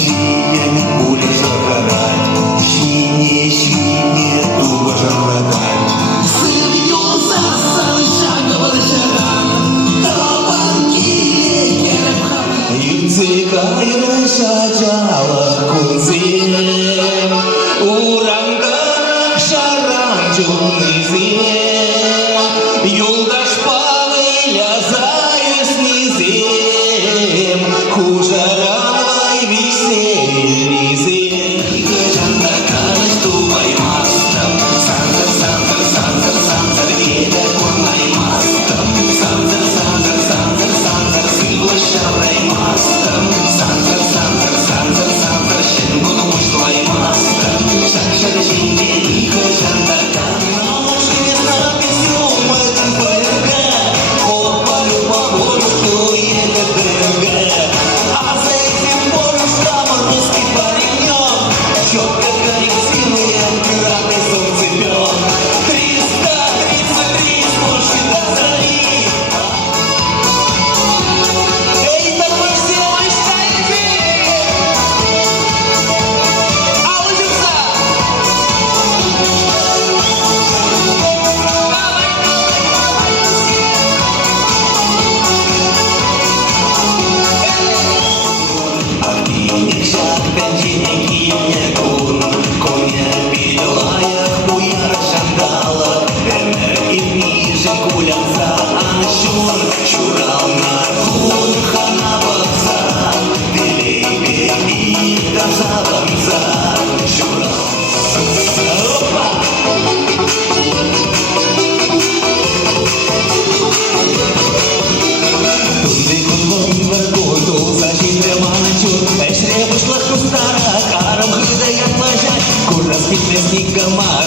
свиньями пуля загорать, свиньи, туго жрать. Сын юза, сын шагал жаран, табанки керепхан. Юцикайна шачала кунзем, уранган шаран чунизем, юлдаш павыля заяс низем, хужаран вай веселизем. Гажанда калыш тувай мастам, сандер, сандер, сандер, сандер, еда курнай мастам, сандер, сандер, сандер, сандер, сыла шаврай мастам, сандер, сандер, сандер, сандер, шенгун ушлай мастам, шакшар жинде иха жанда канна, шкезна писюм один пырга, хопа люба волю туега дырга, а за этим полем штамом русский паренек, четко горит силуем пиратный солнцепек. 333 сможете до зари. Эй, давай все мощайте! А улица! Активник шапкан денег не кун, коня белая хуяр шандала, эмер и ниже кулям за аншур, шурал на кун хана бакса, белей белей таза бакса, шурал. Опа! Тунды кунлон варготу зажире манчур, эшре вышла хустара, карам хыда я плажа, курас питлесник гама,